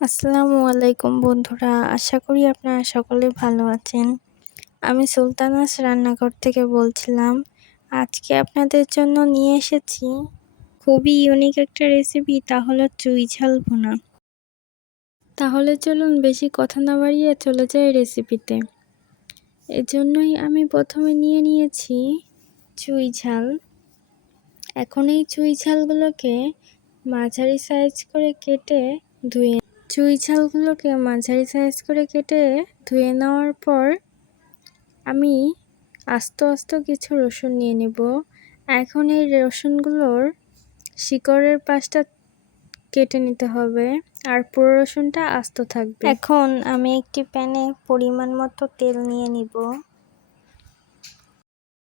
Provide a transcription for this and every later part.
আসসালামু আলাইকুম বন্ধুরা, আশা করি আপনারা সকলে ভালো আছেন। আমি সুলতানাস রান্নাঘর থেকে বলছিলাম। আজকে আপনাদের জন্য নিয়ে এসেছি খুবই ইউনিক একটা রেসিপি, তা হলো চুই ঝাল ভুনা। তাহলে চলুন বেশি কথা না বাড়িয়ে চলে যাই রেসিপিতে। এজন্যই আমি প্রথমে নিয়ে নিয়েছি চুই ঝাল। এখন এই চুই ঝালগুলোকে মাঝারি সাইজ করে কেটে ধুয়ে চুই ঝালগুলোকে মাঝারি সাইজ করে কেটে ধুয়ে নেওয়ার পর আমি আস্ত আস্ত কিছু রসুন নিয়ে নেব। এখন এই রসুনগুলোর শিকড়ের পাশটা কেটে নিতে হবে, আর পুরো রসুনটা আস্ত থাকবে। এখন আমি একটি প্যানে পরিমাণ মতো তেল নিয়ে নিব।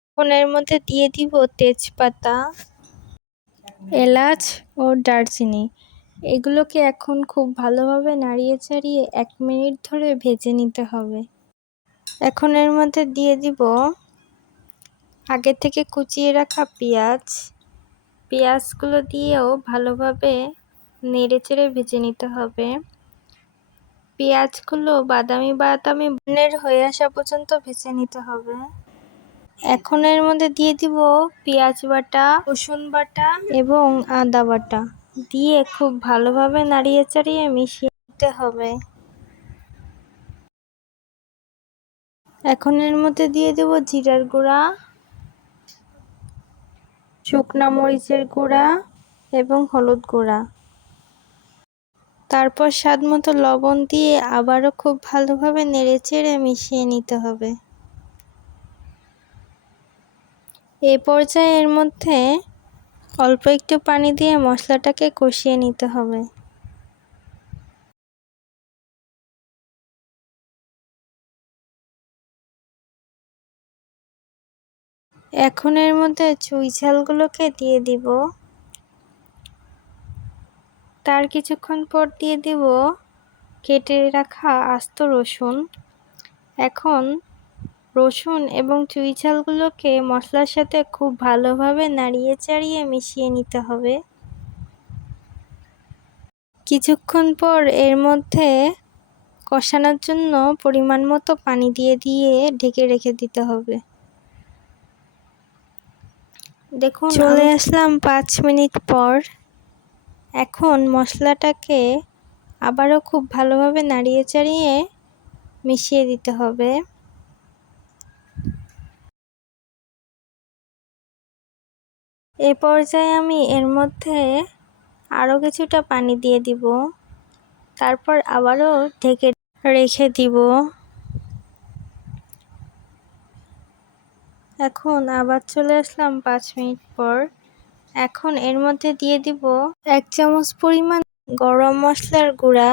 এখন এর মধ্যে দিয়ে দিব তেজপাতা, এলাচ ও দারচিনি। এগুলোকে এখন খুব ভালোভাবে নাড়িয়ে চাড়িয়ে 1 মিনিট ধরে ভেজে নিতে হবে। এখন এর মধ্যে দিয়ে দিব আগে থেকে কুচিয়ে রাখা পেঁয়াজগুলো দিয়েও ভালোভাবে নেড়ে চেড়ে ভেজে নিতে হবে। পেঁয়াজগুলো বাদামি বর্ণের হয়ে আসা পর্যন্ত ভেজে নিতে হবে। এখন এর মধ্যে দিয়ে দিব পেঁয়াজ বাটা, রসুন বাটা এবং আদা বাটা দিয়ে খুব ভালোভাবে নাড়িয়ে চাড়িয়ে মিশিয়ে নিতে হবে। এখন এর মধ্যে দিয়ে দেব জিরার গুঁড়া, শুকনা মরিচের গুঁড়া এবং হলুদ গুঁড়া। তারপর স্বাদ মতো লবণ দিয়ে আবারও খুব ভালোভাবে নেড়েচেড়ে মিশিয়ে নিতে হবে। এই পর্যায়ে এর মধ্যে অল্প একটু পানি দিয়ে মশলাটাকে কষিয়ে নিতে হবে। এখন এর মধ্যে চুই ঝালগুলোকে দিয়ে দিব। তার কিছুক্ষণ পর দিয়ে দিব কেটে রাখা আস্ত রসুন। এখন রসুন এবং চুই ঝালগুলোকে মশলার সাথে খুব ভালোভাবে নাড়িয়ে চাড়িয়ে মিশিয়ে নিতে হবে। কিছুক্ষণ পর এর মধ্যে কষানোর জন্য পরিমাণ মতো পানি দিয়ে ঢেকে রেখে দিতে হবে। দেখুন চলে আসলাম 5 মিনিট পর। এখন মশলাটাকে আবারও খুব ভালোভাবে নাড়িয়ে চাড়িয়ে মিশিয়ে দিতে হবে। এই পর্যায়ে আমি এর মধ্যে আরও কিছুটা পানি দিয়ে দিব। তারপর আবারও ঢেকে রেখে দিব। এখন আবার চলে আসলাম 5 মিনিট পর। এখন এর মধ্যে দিয়ে দিব 1 চামচ পরিমাণ গরম মশলার গুঁড়া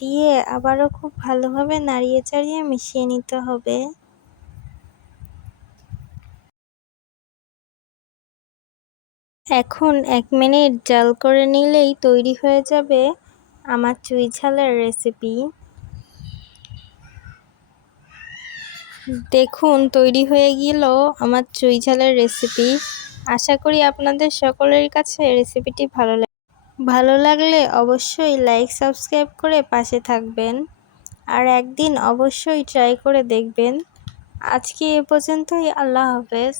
দিয়ে আবারও খুব ভালোভাবে নাড়িয়ে চাড়িয়ে মিশিয়ে নিতে হবে। এখন 1 মিনিট জাল করে নিলেই তৈরি হয়ে যাবে আমার চুই ঝালের রেসিপি। দেখুন তৈরি হয়ে গেল আমার চুই ঝালের রেসিপি। আশা করি আপনাদের সকলের কাছে রেসিপিটি ভালো লাগলে অবশ্যই লাইক সাবস্ক্রাইব করে পাশে থাকবেন, আর একদিন অবশ্যই ট্রাই করে দেখবেন। আজকে এ পর্যন্তই। আল্লাহ হাফেজ।